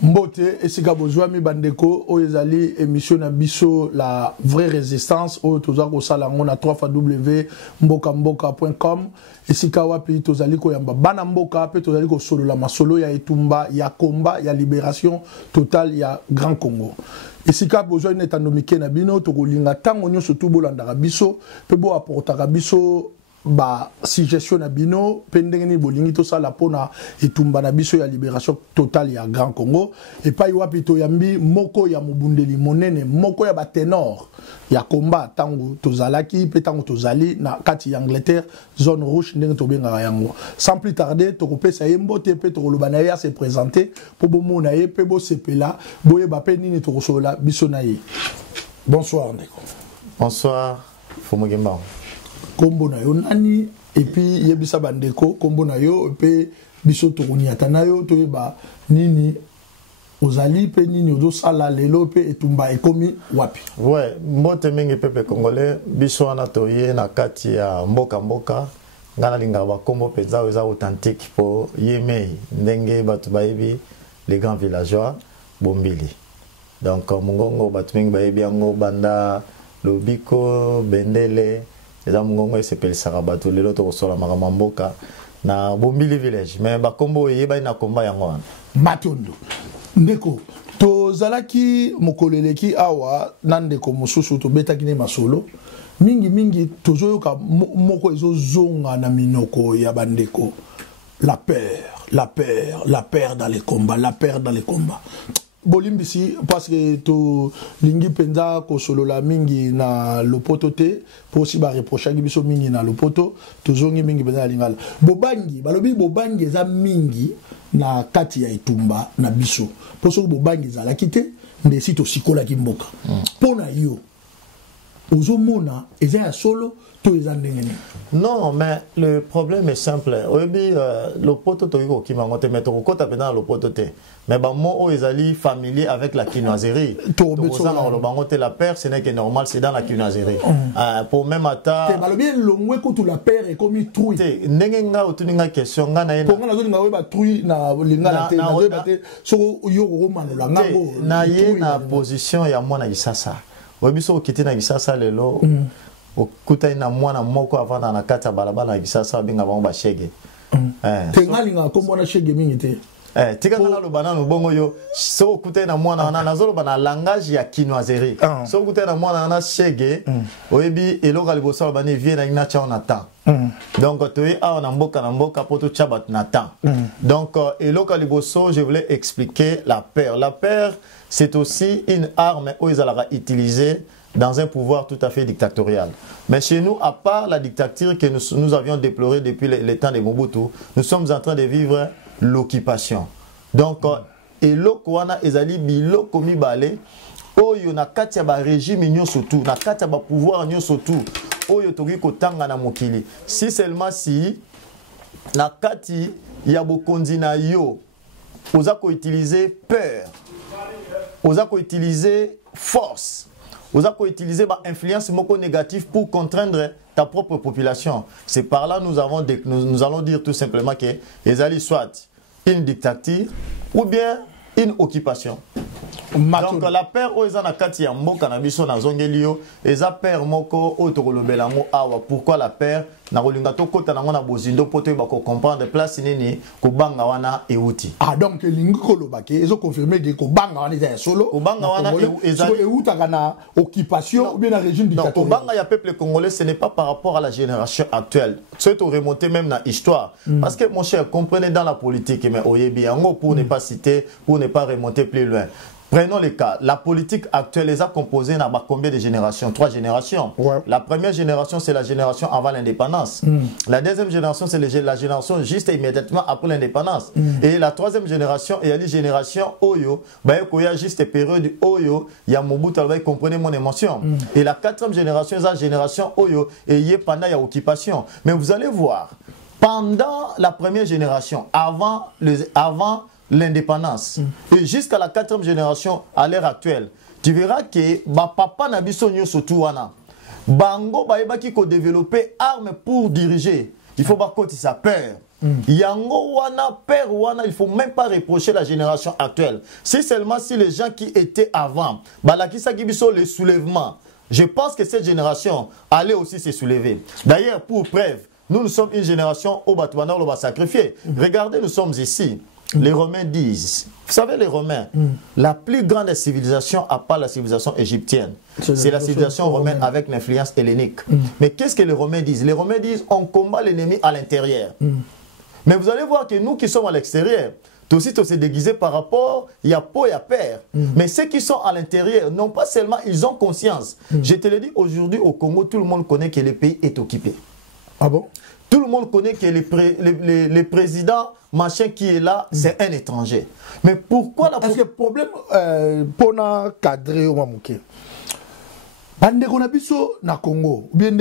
Mbote et sika bozwa mi bandeko o ezali émission na biso la vraie résistance o toza ko sala ngona 3w.mbokambok.com et sika wapi tozali ko yamba bana mboka pe tozali ko solo la masolo ya etumba ya combat ya libération totale ya Grand Congo. Et sika bozwa une étanomike na bino to ko linga tango nyo surtout bolanda biso pe bo apporta biso ba suggestion na bino pendengeni bolingi to sala pona etumba na biso ya libération totale ya Grand Congo et pa iwapi to yambi moko ya mobundeli monene moko ya ba ténor ya combat tango tozalaki pe tango tozali na kati ya Angleterre zone rouge ndenge to benga yango sans plus tarder to kopesa yembote pe to lobana ya se présenter pour bomona ye pe bo sepela boye ba pe nini to kosola biso na ye. Bonsoir ndeko. Bonsoir Fumugemba. Kombo na yo nani et puis yebisa bandeko kombo na yo pe biso to kuniata na yo to yeba nini ozali pe nini ozo sala lelo pe etumba ekomi wapi. Ouais, mbote mingi pepe congolais biso wana to ye na kati ya mboka ngana linga ba kombo peza eza authentique po yemei ndenge batu baibi les grands villageois bombili. Donc mungongo batu mingi baibi yango banda lobiko bendele eza mungongo esepeli sarabato lelo to kosola makama mboka na bombili village mais bakombo yeba ina komba yango wana matondo ndeko tozalaki mokoleleki awa na ndeko mosusu tobetaki ne masolo mingi tozoyoka moko ezozonga na minoko ya bandeko la peur dans les combats, la peur dans les combats. Bolimbisi parce que to lingi penza ko solo la mingi na lopoto te pour aussi ba reprocher biso mingi na lopoto to zongi mingi penza lingala bobangi balobi bobangi za mingi na kati ya etumba na biso pour so bobangi za la kite ndesi to sikola ki mboka pona yo ozomona eza ya solo to eza ndengene. Non, mais le problème est simple. Oyebi le poto to yiko ki mangote mais to ko tapena le poto te. Mais ba mo o ezali familier avec la quinoiserie. To ozana lo bangote la paire ce n'est que normal c'est dans la quinoiserie. Pour même ata te balobi longwe ko to la paire est comme truie. Te ndenge nga otuninga question nga na ye. Pour nga zo linga we ba truie na linga te na we ba te so yo ko manola ngango. Na ye na position ya mwana isasa. Oyebi so kiti na isasa lelo. Okuta ina mwana moko avana na kata balabala na kisasa binga bango ba shege. Tengalinga ko mwana shege mingi te. Tika kana lo banana bongo yo so okuta ina mwana na nazolo bana langage ya quinoiserie. So okuta ina mwana na shege oyebi eloka liboso bani vie na ina cha on temps. Donc toi a na mboka poto chabat na temps. Donc eloka liboso je voulais expliquer la paire. La paire c'est aussi une arme où ils allaient utiliser dans un pouvoir tout à fait dictatorial. Mais chez nous, à part la dictature que nous avions déplorée depuis les temps de Mobutu, nous sommes en train de vivre l'occupation. Donc, et l'okwana ezali biloko mibale, oyo na katia ba régime nyo surtout, na katia ba pouvoir nyo surtout, oyo togi kotanga na mokili. Si seulement si na kati ya bokonzi na yo, oza ko utiliser peur, oza ko utiliser force. Vous avez utilisé l'influence négative pour contraindre ta propre population. C'est par là que nous allons dire tout simplement que les alliés soit une dictature ou bien une occupation. Donc la paire aux anakati ya mboka na biso na zongelio eza paire moko otokolobelango awa pourquoi la paire na kolinga to kota nango na bozindo poto ba ko comprendre place nini ko banga wana euti. Ah donc lingi kolobake ezo confirmer que ko banga wana eza solo ko banga wana eza euta kana occupation ou bien un régime dictatorial. Non, ko banga ya peuple congolais ce n'est pas par rapport à la génération actuelle. C'est remonter même dans l'histoire parce que mon cher comprenez dans la politique mais oyebi yango pour ne pas citer pour ne pas remonter plus loin. Prenons les cas. La politique actuelle les a composée dans combien de générations? 3 générations. Ouais. La première génération, c'est la génération avant l'indépendance. La deuxième génération, c'est la génération juste immédiatement après l'indépendance. Et la troisième génération, il y a les générations Oyo. Il y a juste période Oyo. Il y a Mobutu, vous comprenez mon émotion. Et la quatrième génération, c'est la génération Oyo. Et il y a pendant il y a occupation. Mais vous allez voir, pendant la première génération, avant l'indépendance et jusqu'à la 4e génération à l'heure actuelle, tu verras que ma papa n'a biso nyo surtout wana bango baeba qui ko développer armes pour diriger. Il faut pas côté sa peur. Yango wana père wana, il faut même pas reprocher la génération actuelle. Si seulement si les gens qui étaient avant, balakisa kibiso les soulèvements. Je pense que cette génération allait aussi se soulever. D'ailleurs, pour preuve, nous sommes une génération où on va sacrifier. Regardez, nous sommes ici. Les Romains disent, vous savez les Romains, la plus grande civilisation à part la civilisation égyptienne, c'est la civilisation romaine avec l'influence hellénique. Mais qu'est-ce que les Romains disent? Les Romains disent, on combat l'ennemi à l'intérieur. Mais vous allez voir que nous qui sommes à l'extérieur, aussi se déguiser par rapport, il y a peau et à père. Mais ceux qui sont à l'intérieur, non pas seulement, ils ont conscience. Je te le dis, aujourd'hui au Congo, tout le monde connaît que le pays est occupé. Ah bon? Tout le monde connaît que le président machin qui est là, c'est un étranger. Mais pourquoi la... Parce que le problème, pour nous cadrer au Mamouké, na Congo, bien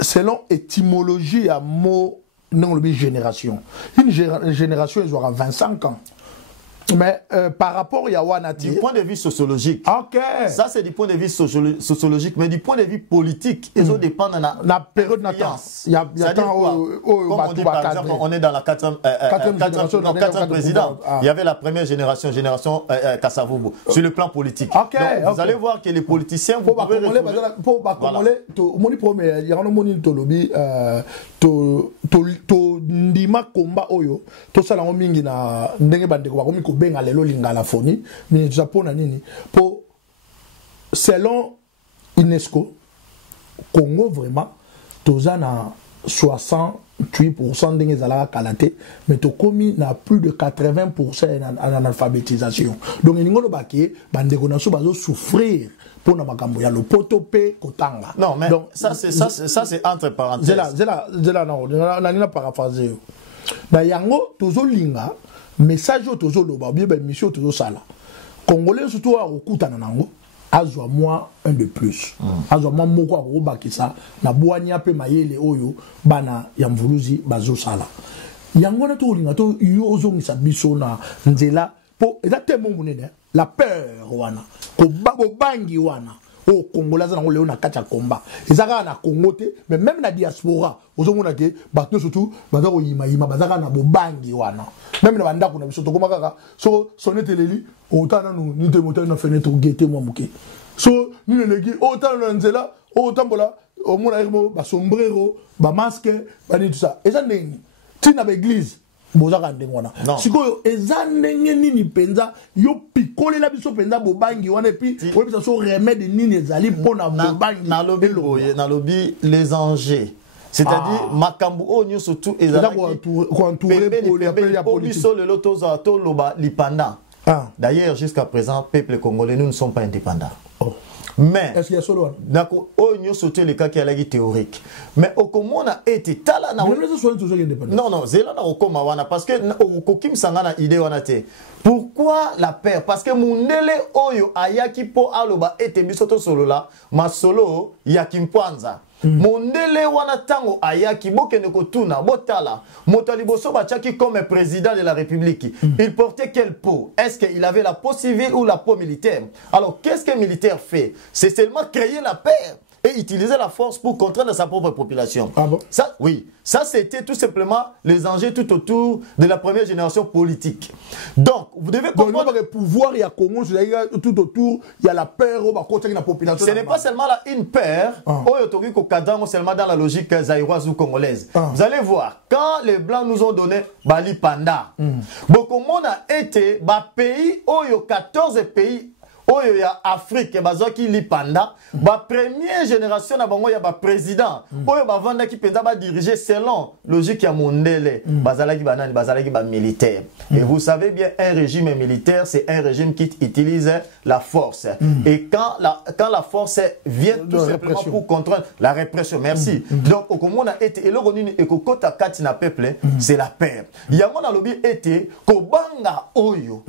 selon étymologie à mot, non, le génération. Une génération, ils auront 25 ans. Mais par rapport à Yawanati... Du point de vue sociologique. Ok. Ça, c'est du point de vue sociologique. Mais du point de vue politique, ils ont dépend de la période de il y a temps comme on dit, par exemple, on est dans la quatrième président. Il y avait la première génération Kassavubu, sur le plan politique. Donc, vous allez voir que les politiciens... Vous pouvez ndima komba oyo to sala ngo mingi na ndenge bandeko bakomi ko benga lelo lingala foni mais Japon na nini po selon UNESCO Congo vraiment toza na 68% ndenge zala kalate mais to komi na plus de 80% en analphabétisation donc ningono baké bandeko na so bazo souffrir pour na makambo ya lopoto pe kotanga. Non mais donc, ça c'est entre parenthèses. Zela na nina paraphraser. Na yango tozo linga message tozo loba bien ben mission tozo sala. Congolais surtout a okutana nango azwa moi un de plus. Azwa moi moko ko bakisa na boanya pe mayele oyo bana ya mvuluzi bazo sala. Yango na to linga to yozo ngisa biso na nzela po exactement monene la peur wana ko bangi wana o Congolais na ngoleo na kacha komba ezaka na Congo te mais même na diaspora ozomona ke bato surtout bazako yima bazaka na bobangi wana même na bandako na biso to koma kaka so sonete leli otana nu ni te motana na fenêtre gete moi muke so ni legi otana na nzela otambola omona emo ba sombrero ba masque ba ni tout ça eza ndeni tina ba église bozaka ndengona sikoyo ezandenge nini penza yo pikole la biso penza bobangi wana puis oui bisa so remède nini ezali pona bobangi na lobby les enjeux c'est-à-dire makambu onyo surtout ezala ko entourer pour les politique le loto za to loba lipanda. D'ailleurs jusqu'à présent peuple congolais nous ne sommes pas indépendants. Mais est-ce qu'il y a solo d'accord onyo sauter le cas qui a la théorique mais au comment on a été tala na non zela na okoma wana parce que okokim sangana idée wana te pourquoi la paix parce que mundele oyo ayaki po aloba ete bisoto solo la masolo yakimpanza mondele wana tango ayaki bokene kotuna botala motaliboso bachaki comme président de la République il portait quelle peau est-ce qu'il avait la peau civile ou la peau militaire alors qu'est-ce qu'un militaire fait c'est seulement créer la paix et utiliser la force pour contraindre sa propre population. Ah bon? Ça, oui, ça c'était tout simplement les enjeux tout autour de la première génération politique. Donc, vous devez comprendre... Donc, le pouvoir, il y a Congo, tout autour, il y a la peur, il y a la population. Ce n'est pas seulement là une peur, seulement dans la logique zaïroise ou congolaise. Vous allez voir, quand les Blancs nous ont donné Bali Panda, beaucoup de monde a été, pays, 14 pays, oyo ya Afrique bazoki lipanda ba première génération na bango ya ba président oyo ba vanda ki penza ba diriger selon logique ya mondele bazalaki banani bazalaki ba militaire et vous savez bien un régime militaire c'est un régime qui utilise la force et quand la force vient tout simplement pour contrôler la répression merci donc au comment on a été eloko nini ekokota kati na peuple c'est la paix yango na lobi été kobanga oyo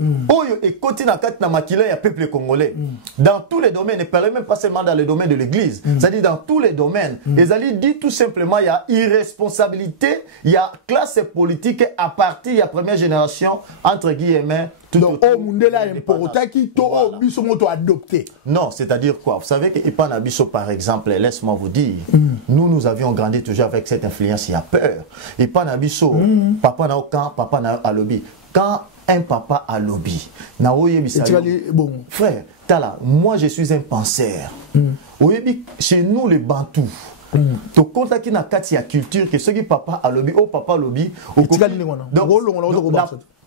ekoti na kati na makila ya peuple congolais Congolais. Dans tous les domaines, ne parlez même pas seulement dans le domaine de l'église, c'est-à-dire dans tous les domaines. Et Zali dit tout simplement, il y a irresponsabilité, il y a classe politique à partir de la première génération, entre guillemets. Donc, adopté. Non, c'est-à-dire quoi? Vous savez que Ipan Abisso, par exemple, laisse-moi vous dire, nous avions grandi toujours avec cette influence, il y a peur. Ipan Abisso, papa n'a aucun, papa n'a à lobby. Quand un papa a lobby, bon. Frère, tala, moi je suis un penseur. Chez nous les Bantous, tu comptes qui n'a qu'à culture que ceux qui papa a lobby, papa lobby,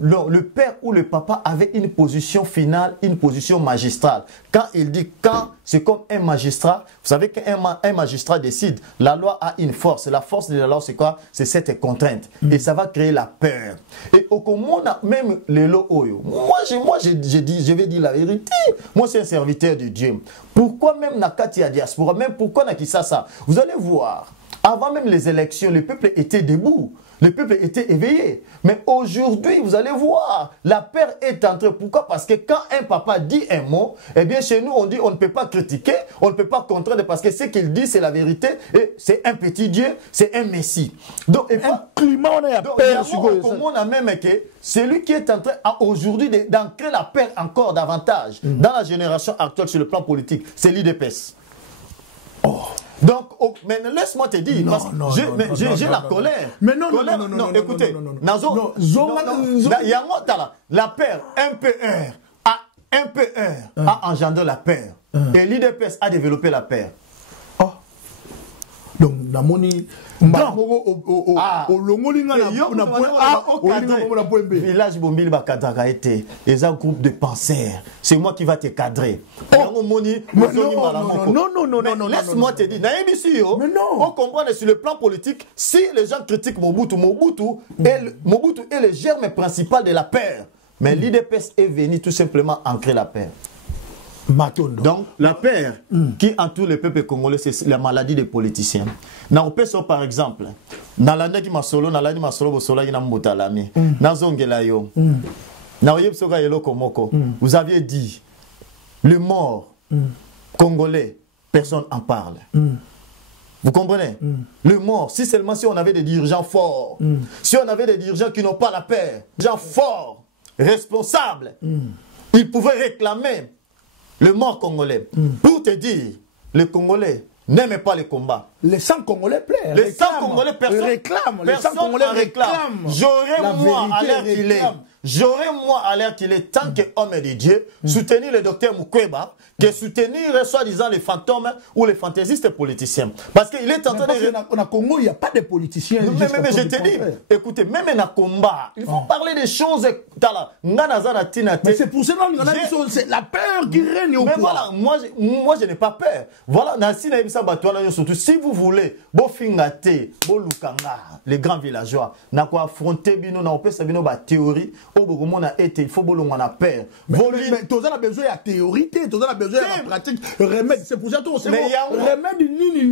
le père ou le papa avait une position finale, une position magistrale. Quand il dit quand, c'est comme un magistrat. Vous savez qu'un magistrat décide, la loi a une force. La force de la loi, c'est quoi? C'est cette contrainte. Et ça va créer la peur. Et au Congo, même les lots, je vais dire la vérité. Moi, c'est un serviteur de Dieu. Pourquoi même Nakati à diaspora, même pourquoi Nakisasa? Vous allez voir, avant même les élections, le peuple était debout. Le peuple était éveillé. Mais aujourd'hui, vous allez voir, la peur est entrée. Pourquoi? Parce que quand un papa dit un mot, eh bien chez nous, on dit on ne peut pas critiquer, on ne peut pas contraindre parce que ce qu'il dit, c'est la vérité. Et c'est un petit Dieu, c'est un Messie. Donc, et un climat, on a peur. On a même que celui qui est en train aujourd'hui d'ancrer la peur encore davantage dans la génération actuelle sur le plan politique, c'est l'IDPS. Donc, mais laisse-moi te dire, j'ai la colère. Mais non, écoutez, la peur, a engendré la peur. Et l'IDPS a développé la peur. Donc, Namoni, village Bombili Bakadra été, les un groupe de penseurs. C'est moi qui va te cadrer. Non, laisse-moi te dire, on comprend sur le plan politique, si les gens critiquent Mobutu est le germe principal de la paix. Mais l'IDPS est venu tout simplement ancrer la paix. Donc, la peur qui entoure le peuple congolais, c'est la maladie des politiciens. Par exemple, dans l'année qui m'a solo, dans l'année qui m'a solo, vous aviez dit, le mort congolais, personne n'en parle. Vous comprenez? Le mort, si seulement si on avait des dirigeants forts, si on avait des dirigeants qui n'ont pas la peur, des gens forts, responsables, ils pouvaient réclamer le mort congolais. Pour te dire, les Congolais n'aiment pas les combats. Les 100 Congolais plaît. Les 100 Congolais, personne réclame. J'aurais moi à l'air qu'il est. J'aurais moi à l'air qu'il est, tant qu'homme de Dieu, soutenir le docteur Mukweba, que soutenir soi-disant les fantômes ou les fantaisistes politiciens. Parce qu'il est en train de... Parce qu'au Congo, il n'y a pas de politiciens. Mais je te dis, écoutez, même dans le combat, il faut parler des choses... Mais c'est pour ça que c'est la peur qui règne au Mais voilà, moi je n'ai pas peur. Voilà, surtout si vous voulez, les grands villageois, n'a quoi affronter bino, n'a pas sabino ba théorie, au bout a été, il faut bolon on a peur. Mais tu as besoin de théorie, tu as besoin de pratique, remède. C'est pour ça que c'est remède ni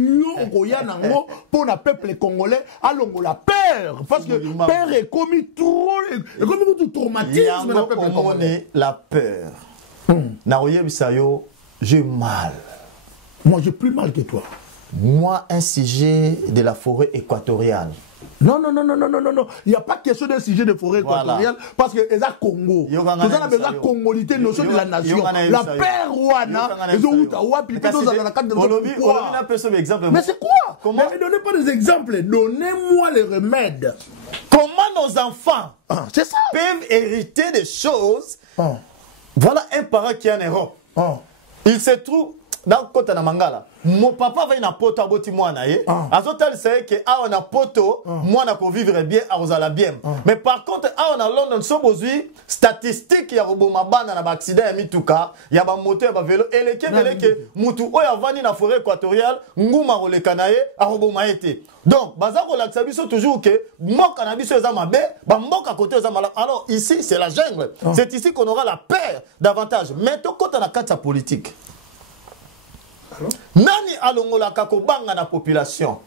pour le peuple congolais, allons la peur. Parce que peur est commis trop, est commis tout traumatisme. La peur. J'ai mal. Moi, j'ai plus mal que toi. Moi, un sujet de la forêt équatoriale. Non. Il n'y a pas question d'un sujet de forêt équatoriale parce que les Congo. Nous avons besoin de congolité, notion de la nation. La paix Rwanda, mais c'est quoi? Ne donnez pas des exemples. Donnez-moi les remèdes. Comment nos enfants peuvent hériter des choses? Voilà un parent qui est en Europe. Il se trouve dans le côté de Mangala. Mon papa va na poto aboti mwana ye. Azotel c'est que a on a poto mwana ko vivre bien a ozala bien. Mais par contre a on a London so bozui statistique ya roboma bana na accident ya mituka ya ba moto ya ba vélo eleke mutu oyo avandi na forêt équatoriale nguma rolekana ye a roboma été. Donc baza ko laksa biso toujours que mboka na biso eza mabe ba mboka côté eza mala. Alors ici c'est la jungle. C'est ici qu'on aura la paix davantage. Mais to kota na kata politique. Nani alongola kako banga na population.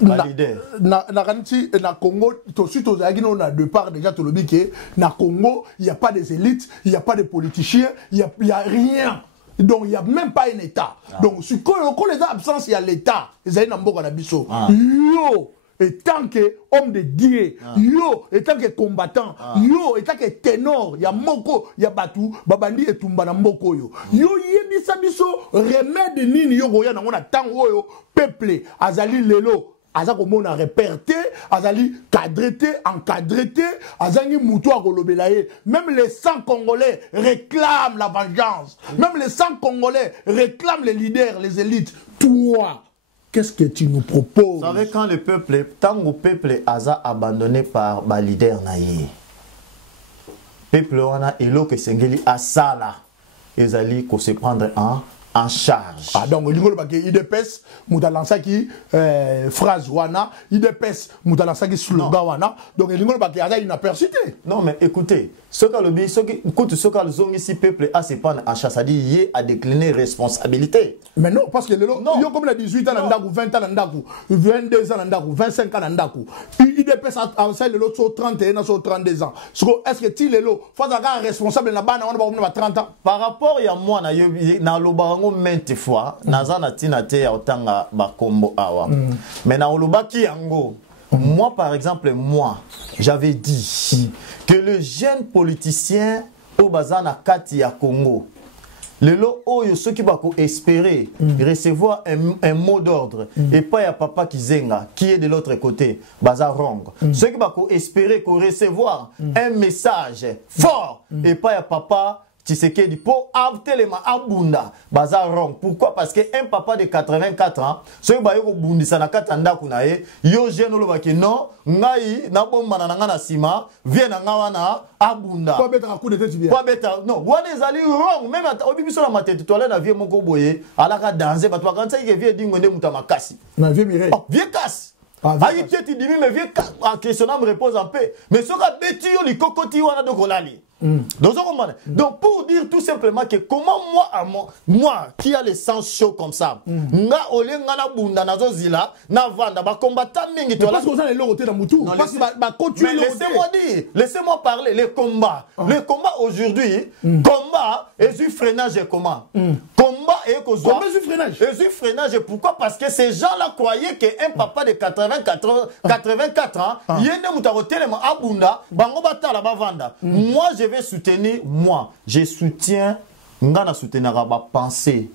na Congo, tout de suite, on a deux parts déjà, tout le monde que na Congo, il n'y a pas des élites, il n'y a pas de politiciens, il n'y a rien. Donc, il n'y a même pas un État. Donc, quand les absences, il y a l'État. Ils ont un biso. Yo, et tant que homme de Dieu, yo, et tant que combattant, yo, et tant que ténor, il y a moko, il y a batu, babandi et tumba na moko yo. Yo, yebisa biso, remède nini yo goya na mona tango yo, peuple, azali lelo. Azako mona réperté, azali cadreté, encadreté, azangi moutou à kolobelaye. Même les 100 Congolais réclament la vengeance. Même les 100 Congolais réclament les leaders, les élites. Toi, qu'est-ce que tu nous proposes? Vous savez, quand le peuple, tant que le peuple a abandonné par les leaders, le peuple a élo que Sengeli a ça là, ils allaient se prendre en charge. Ah donc il dépêche Moutalansaki phrase wana, il dépêche Moutalansaki slogan wana. Donc il a une apercité. Non mais écoutez, ce que le zone ici peuple a se prendre en charge, c'est-à-dire il a décliné responsabilité. Mais non parce que le yo comme les 18 ans nandaku, 20 ans nandaku, 22 ans nandaku, 25 ans nandaku. Il dépêche à ça le lot sur 31 ans sur 32 ans. Est-ce que tu le lot faut avoir responsable na bana on va 30 ans par rapport à moi na lobarango maintes fois nazana tinate ya otanga bakombo awa. Mais na olobaki yango moi par exemple moi j'avais dit que le jeune politicien au bazana kati ya Congo lelo oyo ceux qui bako espérer recevoir un mot d'ordre et pas ya papa Kizenga qui est de l'autre côté bazar wrong. Ceux qui bako espérer qu'on recevoir un message fort et pas ya papa Tshisekedi pour abtelema abunda bazar wrong. Pourquoi? Parce que un papa de 84 ans ceux ba yoko bundisa na katanda kunaye yo jeune lo baki non ngai na bomba na nga na sima vient na nga wana abunda quoi beta coup de tête bien quoi beta non wana ezali wrong même obibiso na matete toile na vie moko boye alaka danser bato bakanza ke vie dingo nde muta makasi na vie Mireille vie casse. Aïe tu dis mais vie en question me repose en paix mais ce qu'a bêtu yo li kokoti wana de kolali. Donc pour dire tout simplement que comment moi qui a le sang chaud comme ça nga ole nga na bunda nazo zila na vanda ba combattant mingi to parce que ça les logoté dans mutu parce que ba continuer laissez-moi parler les combats aujourd'hui combat et du freinage comment combat et freinage pourquoi parce que ces gens là croyaient que un papa de 84 ans yende mutarotelema abunda bango batala ba vanda. Moi je vais soutenir, je soutiens, ngana soutenir ba pensée.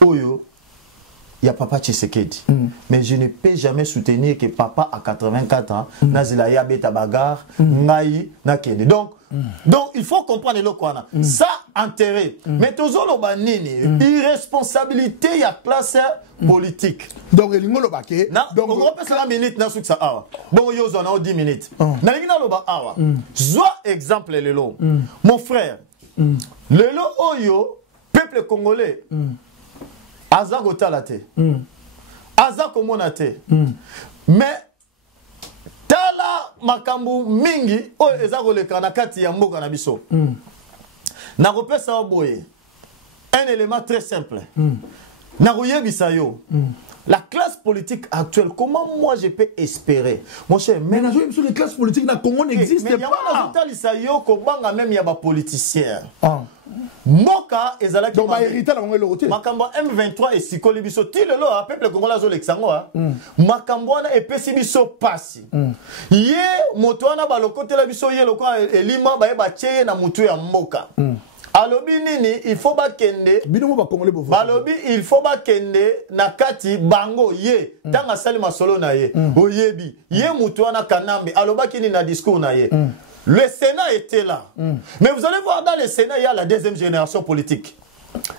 Oyo, il y a papa Tshisekedi. Mais je ne peux jamais soutenir que papa à 84 ans, nazila ya beta bagar, ngai na kende. Donc il faut comprendre le quoi. Ça intérêt. Mais tozolo banini, irresponsabilité il y a classe politique. Donc il ngolo baké. Donc on peut faire 1 minute na ça awa. Bon yo zona 10 minutes. Na lingina loba awa. Soit exemple lelo. Mon frère. Lelo oyo peuple congolais. Aza gotalate. Aza komonate. Mais tala makambu mingi o ezako le kanakati ya mboka na biso. Na kopesa boye. Un élément très simple. Na koyebisa yo. La classe politique actuelle, comment moi je peux espérer? Mon cher, mais les classes politiques dans le Congo n'existent pas. Même il y a des politiciens. Moka ezala ki makambo M23 et sikoli biso ti lelo a peuple congolais zo lexango makambo na epesi biso pasi ye moto wana balokotela biso ye lokwa elima ba ba cheye na mutu ya mboka alobi nini il faut ba kende binomo ba congolais bo balobi il faut ba kende na kati bango ye tanga sali masolo na ye oyebi ye mutu wana kanambe alobaki ni na discours na ye. Le Sénat était là. Mais vous allez voir, dans le Sénat, il y a la 2e génération politique.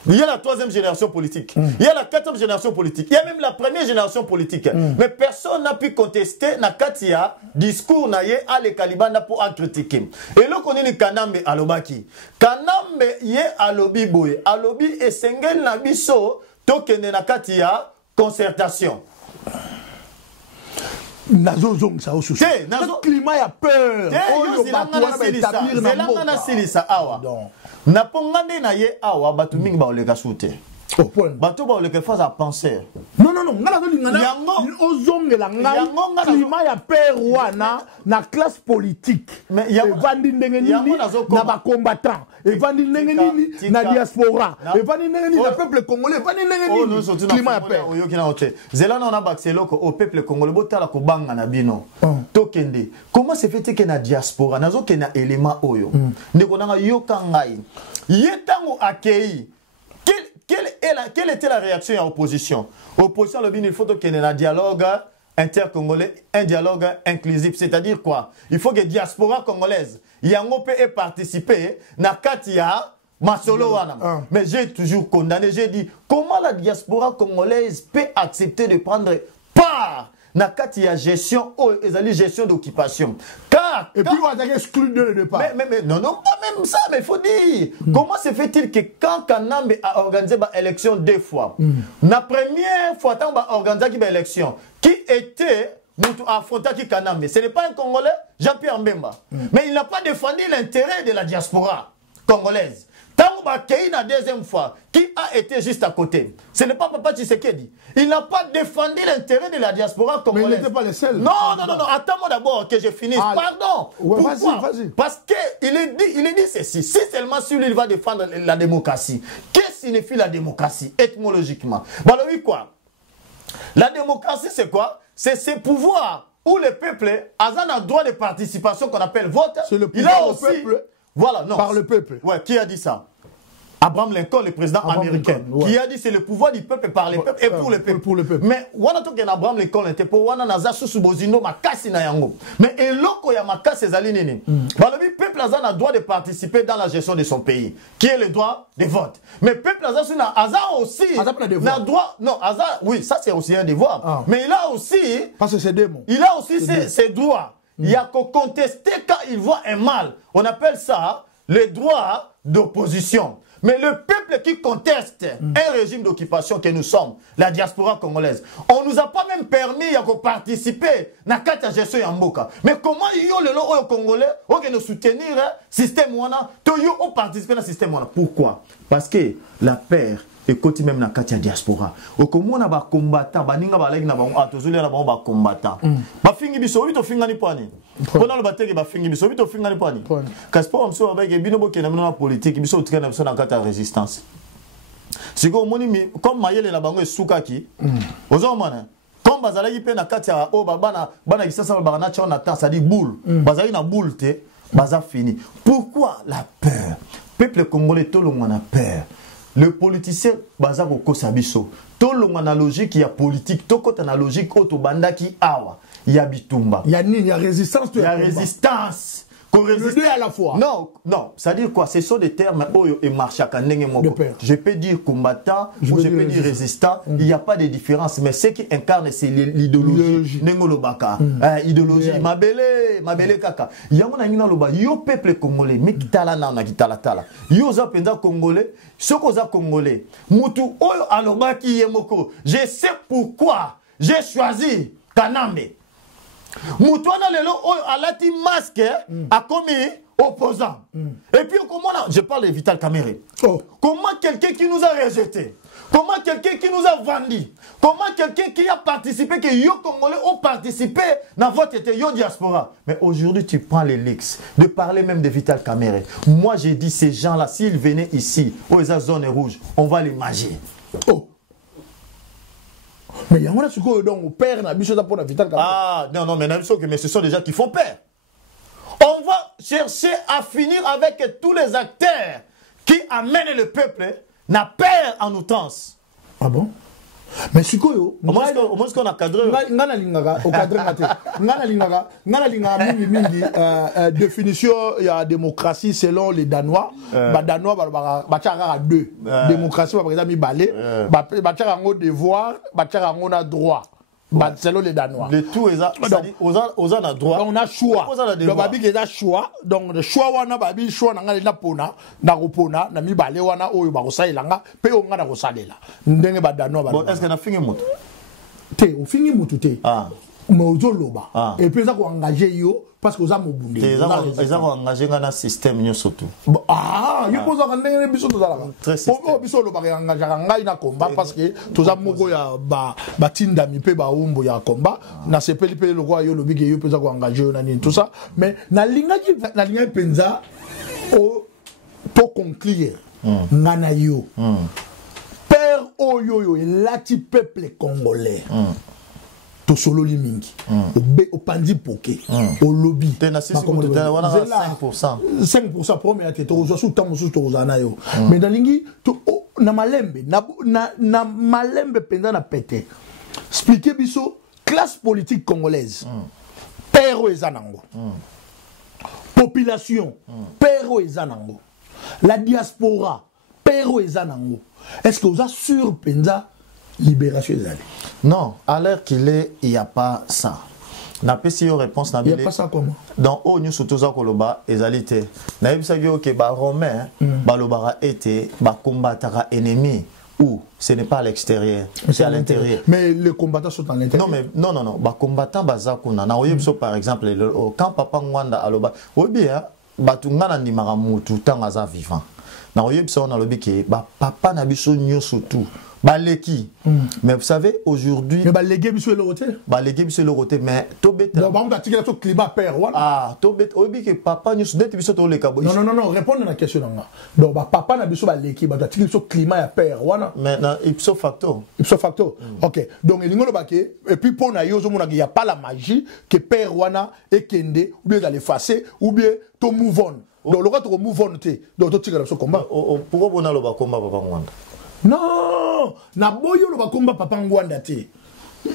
Il y a la 3e génération politique. Il y a la 4e génération politique. Il y a même la 1re génération politique. Mais personne n'a pu contester na katia discours na ye ale kalibanda pour critiquer. Et là, on est Kanambe alobaki. Kanambe ye alobi boye. Alobi et sengel na biso tokende na katia concertation. Nazo zong ça au souci. Le climat a peur. Na pongande na ye awa batu mingi ba oleka soute. Au point. Bato ba le phase à penser. Non, ngana ozongela ngai climat ya père wana na classe politique. Mais evandi ndenge nini na ba combattant, evandi ndenge nini na diaspora, evandi ndenge nini na peuple congolais, evandi ndenge nini climat ya père. Oyo kina ote. Zela na baxelo ko au peuple congolais botala ko banga na bino. Tokende. Comment se fait que na diaspora nazo ke na élément oyo. Ndeko nanga yoka ngai. Yetango akei. Quelle était la réaction à l'opposition? Opposition, il faut qu'il y ait un dialogue intercongolais, un dialogue inclusif. C'est-à-dire quoi? Il faut que la diaspora congolaise y ait participé à Katia Masolo. Mais j'ai toujours condamné, j'ai dit, comment la diaspora congolaise peut accepter de prendre part à la gestion d'occupation? Et puis on a exclu de le départ. Mais non, pas même ça, mais il faut dire. Comment se fait-il que quand Kanambe a organisé l'élection 2 fois, la première fois qu'il a organisé l'élection, qui était affronté qui Kanambe, ce n'est pas un Congolais, Jean-Pierre Mbemba. Mais il n'a pas défendu l'intérêt de la diaspora congolaise. Tamba Kei la deuxième fois, qui a été juste à côté. Ce n'est pas Papa Tshisekedi. Il n'a pas défendu l'intérêt de la diaspora congolaise. Mais il n'était pas le seul. Non. Attends-moi d'abord que je finisse. Pardon. Ouais, vas-y. Parce qu'il est dit ceci. Si seulement celui il va défendre la démocratie, qu'est-ce que signifie la démocratie étymologiquement? Alors oui, quoi? La démocratie, c'est quoi? C'est ce pouvoir où le peuple a un droit de participation qu'on appelle vote. C'est le pouvoir au peuple. Voilà, non. Par le peuple. Ouais, qui a dit ça? Abraham Lincoln, le président américain, qui a dit c'est le pouvoir du peuple par les peuples et pour le peuple. Pour le peuple. Mais wana to ken Abraham Lincoln était pour wana naza susu bozino makasi na yango. Mais eloko ya makasi ezali nini? Balobi peuple aza na droit de participer dans la gestion de son pays, qui est le droit de vote. Mais peuple aza suna aza aussi na droit non, aza oui, ça c'est aussi un devoir. Mais il a aussi parce que c'est des mots. Il a aussi ses droits. Il y a qu'à contester quand il voit un mal. On appelle ça le droit d'opposition. Mais le peuple qui conteste un régime d'occupation que nous sommes, la diaspora congolaise, on ne nous a pas même permis de participer à la gestion de Mboka. Mais comment les Congolais ont nous soutenir le système wana, ont participé dans le système wana? Pourquoi? Parce que la paix et côté même na katia diaspora au comment na ba combattant baninga ba leki na ba atozuli na ba combattant ba fingi biso bito finga ni pani pona lo bateke ba fingi biso bito finga ni pani kaspo amso ba ke bino boke na na politique biso tika na biso na kata résistance siko moni comme mayele na bango esukaki ozo mana comme bazalaki pe na katia o bana kisasa ba na chona ta ça dit boule bazali na boule te baza fini. Pourquoi la peur? Peuple congolais tout le monde a peur. Le politicien bazako kosabiso to longa logique ya politique to kota na logique auto bandaki awa ya bitumba il y a résistance il y a résistance les deux à la fois. Non, ça veut dire quoi? Ce sont des termes oyo et marche à je peux dire combattant ou je peux dire résistant, il n'y a pas de différence, mais ce qui incarne c'est l'idéologie. Nengolobaka, idéologie, mabele kaka. Yamona ngina loba yo peuple congolais, mais kitala na kitala. Yo za penda congolais, soko za congolais. Mutu oyo alobaki yemoko. Je sais pourquoi j'ai choisi Kanambe. Moutouana lelo alati masque a commis opposant. Et puis comment je parle de Vital Kamerhe. Comment quelqu'un qui nous a rejeté, comment quelqu'un qui nous a vendu, comment quelqu'un qui a participé, que yo Congolais ont participé dans votre yo diaspora. Mais aujourd'hui tu prends les leaks de parler même de Vital Kamerhe. Moi j'ai dit ces gens-là s'ils venaient ici aux zones rouges, on va les manger. Mais il y a un truc donc au père n'a pas pour la Vital Kamerhe. Ah non mais ce sont des gens qui font peur. On va chercher à finir avec tous les acteurs qui amènent le peuple n'a peur en outrance. Ah bon? Mais sikoyo au moins qu'on a cadré ngana lingaka au cadre ngate ngana lingaka mingi définition il y a démocratie selon les Danois Danois ba tchaka deux démocratie par exemple balé ba tchaka ngo devoir ba tchaka ngo na droit selon les Danois le tout c'est-à-dire aux a droit on a choix donc babi que choix donc le choix wana babi choix na ngale na pona na kopona na mibale wana oyo ba kosalelanga pe o ngana kosalela ndenge ba Danois ba bon est-ce que na fingi moto te o fingi moto te mais ozoloba et puis ça ko engager yo parce que oza mobunde ils ont engagé dans un système surtout yo poza ka ndenge biso tozala po biso lo ba engager ngai na combat parce que toza moko ya ba tindami pe ba umbo ya combat na sepeli pe lo kwa yo lo bige yo poza ko engager yo na nini tout ça mais na linga penza o to conclure ngana yo père oyo elati peuple congolais to solo limingi au pandi poké au lobby 5% premier te to sous temps sous to zana yo mais dans lingi to na malembe na malembe penza na pété expliquer biso classe politique congolaise père ezanango population père ezanango la diaspora père ezanango est-ce que vous avez sûr penza libération des alliés? Non, à l'heure qu'il est, il n'y a pas ça. Na PCO réponse na il n'y a pas ça comment? Dans O News Sotoza Koloba, ezalité. Na yebisagi que ba romain, ba lobara été, ba combattara ennemi ou ce n'est pas à l'extérieur, c'est à l'intérieur. Mais les combattants sont à l'intérieur. Non, ba combattant bazakuna. Na oyebso par exemple quand papa Ngwanda aloba, obia batungana ni maramutu tangaza vivant. Na oyebso na lobi ke ba papa na biso nyoso tout. Baleki. Mais vous savez, aujourd'hui. Mais balégué biso le roté. Balégué biso le roté, mais tobet. Non, bah on a tiré le climat père. Ah, tobet. Obi que papa nous soudet biso to le kabo. Non, répondez à la question là. Donc bah papa na biso baléki, bah tiré le climat ya père. Wana. Maintenant ipso facto. Ipso facto. OK. Donc il ngolo baké et puis pour na yo zo mona il y a pas la magie que père wana et kende ou bien d'aller effacer ou bien to move on. Donc le retour move on té. Donc to tiré le combat. Pourquoi on a le combat papa Ngwanda? Non, na boyo lo bakomba papa Ngwanda te.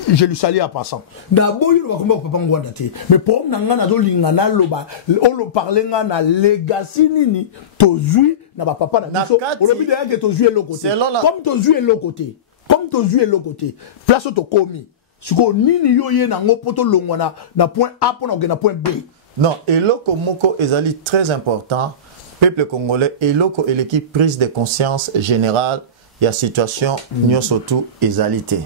Je lui salue à passant. Na boyo lo bakomba papa Ngwanda te. Mais pour nanga na zo lingana lo ba on lo parler na legacy nini to zui na ba papa na biso. On le dit que to zui l'autre côté. Comme to zui l'autre côté. Comme to zui l'autre côté. Place to komi. Siko nini yo ye na ngopoto longwana na point A pour na point B. Non, et loko moko ezali très important. Peuple congolais et loko et l'équipe prise de conscience générale. Il y a situation surtout égalité.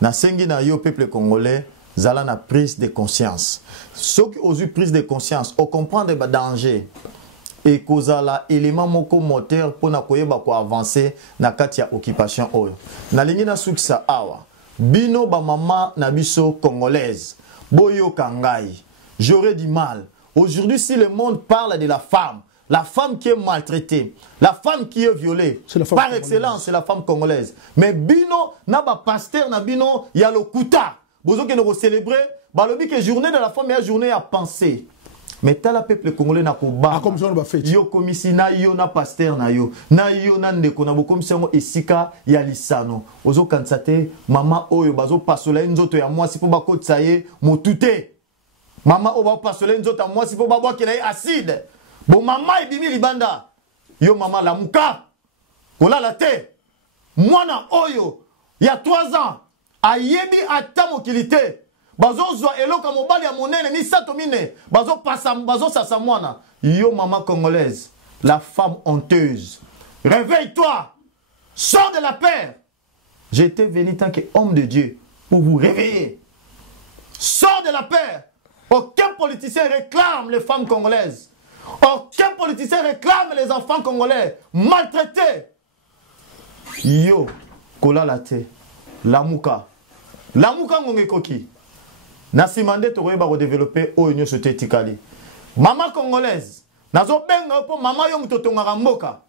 Na sengi na yo peuple congolais zala na prise de conscience. Ceux qui ont eu prise de conscience, on comprend des dangers et kozala élément moko moteur pour na koyeba ko avancer na kati ya occupation oyo. Na lingi na sukisa awa. Bino ba mama na biso congolaise. Boyo kangai. J'aurais du mal. Aujourd'hui si le monde parle de la femme qui est maltraitée, la femme qui est violée, par excellence, c'est la femme congolaise. Mais bino, na ba pasteur na bino, y a le kuta. Bozo que nous célébrer, ba lobi que journée de la femme, y a journée à penser. Mais t'as la peuple congolais na koba. Comme ça on va faire. Yo komisi na yo na pasteur na yo na ndeko na bokom sango esika ya lisano. Ozo kansate mama oyo bazo pasola nzoto ya mwasi po bakotsa ye motute. Mama o ba pasola nzoto ya mwasi po babwa kela acide. Bon maman ebimi libanda yo mama la muka kola la te mwana oyo ya 3 ans ayebi ata mokilité bazo zwa eloka mobali ya monene ni sato mine bazo sasa mwana yo mama congolaise la femme honteuse réveille-toi sors de la paix. J'étais venu tant qu'homme de Dieu pour vous réveiller. Sors de la paix. Aucun politicien réclame les femmes congolaises. Aucun politicien réclame les enfants congolais maltraités. Yo, kola late, lamuka ngongé koki. Nasimande tokoyeba ko développer o union sotetikali. Maman congolaise, nazo benga po mama yo mutotongaka mboka.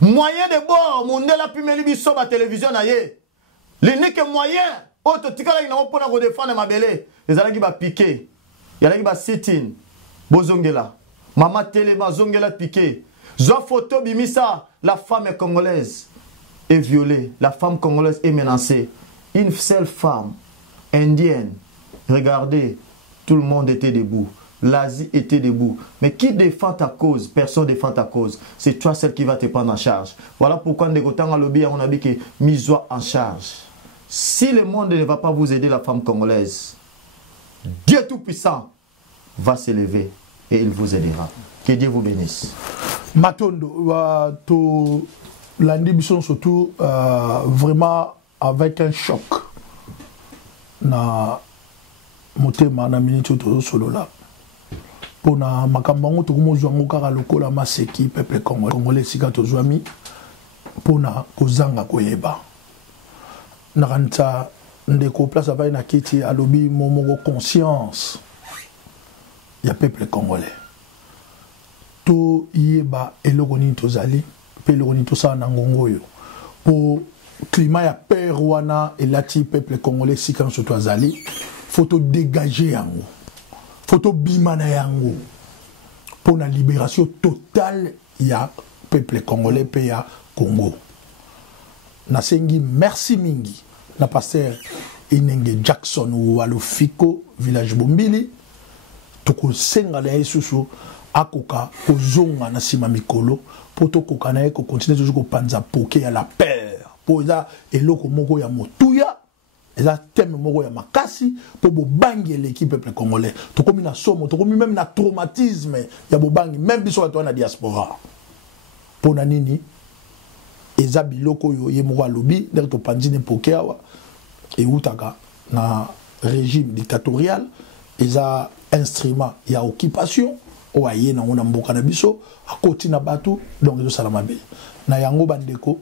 Moyen de bord mondela pimeli biso ba télévision na ye. L'unique moyen o totikala ina pona ko défendre mabele, ezalaki ba piquer. Yalaki ba sit-in. Bozongela. Maman Téléma Zongela piqué. Zwa photo bimisa. La femme est congolaise est violée. La femme congolaise est menacée. Une seule femme indienne. Regardez, tout le monde était debout. L'Asie était debout. Mais qui défend ta cause? Personne ne défend ta cause. C'est toi celle qui va te prendre en charge. Voilà pourquoi Ndegotanga Lobby on a dit que mise en charge. Si le monde ne va pas vous aider, la femme congolaise, Dieu Tout-Puissant va s'élever et il vous aidera. Que Dieu vous bénisse. Matondo, l'Andibison surtout vraiment avec un choc. Na motema na minute to solo la pona makambango to komozwa ngokaka lokola maseki peuple congolais sika to zwami pona kozanga koyeba na kanta ndeko place avai na kiti alobi momoko conscience ya peuple congolais to yeba eloko nini tozali pe eloko nini tosala na ngongo oyo po climat ya peur wana elati peuple congolais sika nyonso to azali faut to dégager yango faut to bima na yango pour la libération totale ya peuple congolais pe ya Congo. Nasengi merci mingi na pasteur Inenge Jackson ou Alofiko village Bombili toko senga na Yesusu akoka kozonga na sima mikolo po to kokana ko continuer toujours ko panza poke ya la peur po za eloko moko ya motuya eza thème moko ya makasi po bobangi l'équipe peuple congolais to komi na somo to komi même na traumatisme ya bobangi même biso bato na diaspora po na nini eza biloko yo ye moko alobi ndenge to panzine poke awa et utaka na régime dictatorial eza instrument ya occupation o aye na ngona mboka na biso akoti na bato donc ezo sala mabe na yango bandeko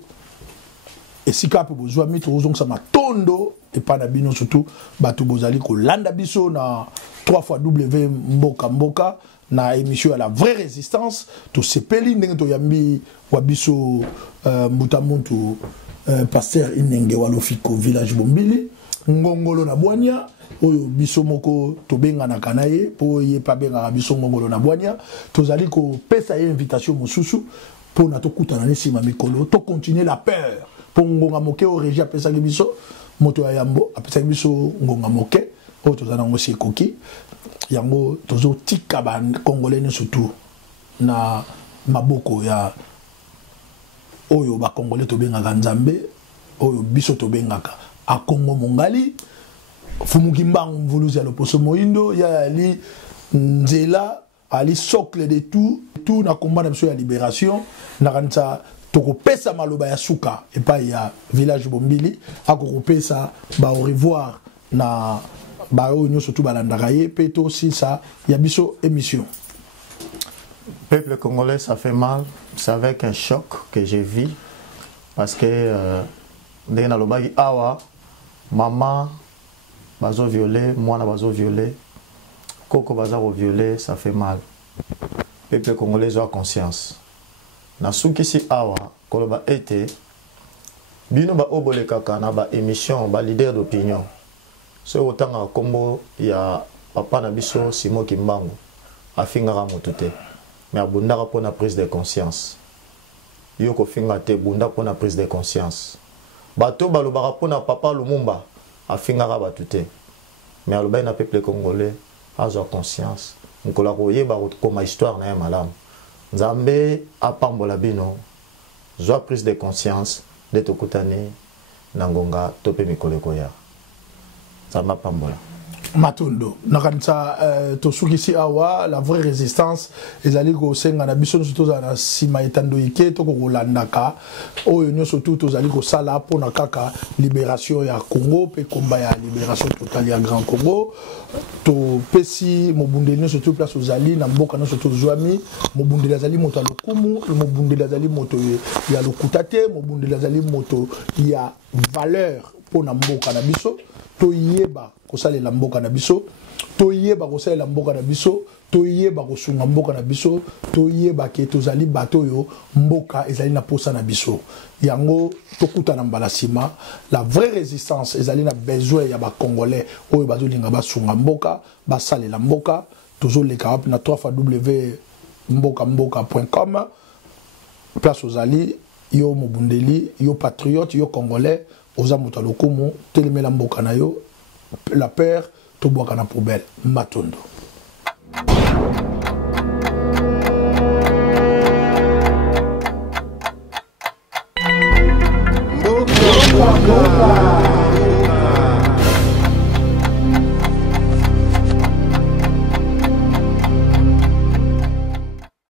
esika pe bozwa mito ozongisa matondo et pas na bino surtout bato bozali ko landa biso na 3xW mboka mboka na émission à la vraie résistance to sepeli ndenge to yambi wa biso mutamuntu pasteur Inenge Walofiko village Bombili ngongolo na bwanya oyo biso moko to benga na kanaye po ye pa benga biso ngongolo na bwanya tozali ko pesa invitation mosusu po na to kutana na sima mikolo to continuer la peur po ngonga moke o régie pesa biso moto ya yambo apesa biso ngonga moke o tozana ngo sekoki yango tozo tika ba congolais surtout na maboko ya oyo ba congolais to benga nzambe oyo biso to bengaka a Congo mongali fumuki mbangu mvuluzi ya loposo moindo ya ali nzela ali socle de tout na combat na biso ya libération na kanisa toko pesa maloba ya suka et pas ya village Bombili akoko pesa ba au revoir na ba o nyoso tout balandaka ye peto si ça ya biso émission. Peuple congolais, ça fait mal, c'est avec un choc que j'ai vu parce que ndenge na lobaki awa maman bazo violé, mwana bazo violé, koko bazo violé, ça fait mal. Peuple congolais a conscience. Na sukisi awa koloba ete bino ba obole kaka na ba émission ba leader d'opinion. So otanga kombo ya papa na biso Simo Kimbangu afingaka motute. Mais abundaka pour la prise de conscience. Yoko finga te bunda pour la prise de conscience. Bato balobaka pour na papa Lumumba afingaka batute. Mais aloba na peuple congolais a conscience. Mukola ko yeba ko ma histoire na ya malamu. Nzambe apambola bino zwa prise de conscience de tokutani nangonga tope mikoleko ya Nzambe apambola matondo nakanisa tosukisi awa la vraie résistance ezali ko senga na biso surtout na sima etando ike to ko landaka oyo nyoso tout tozali ko sala pona kaka libération ya Congo pe combat ya libération totale ya Grand Congo to pesi mobundeli surtout place ozali na mboka no surtout zwami mobundeli azali moto ya lokumu mobundeli azali moto ya lokutate mobundeli azali moto ya valeur pona mboka na biso to yeba kosalela mboka na biso to yeba kosalela mboka na biso to yeba kosunga mboka na biso to yeba ke tozali bato yo mboka ezali na posa na biso yango tokuta na mbala sima la vraie résistance ezali na besoin ya ba congolais oyo bazolinga basunga mboka basalela mboka tozoleka wapi na 3xW mboka.com place ozali yo mobundeli yo patriote yo congolais oza moto lokumu telemela mboka na yo la peur to boka na poubelle matondo mboka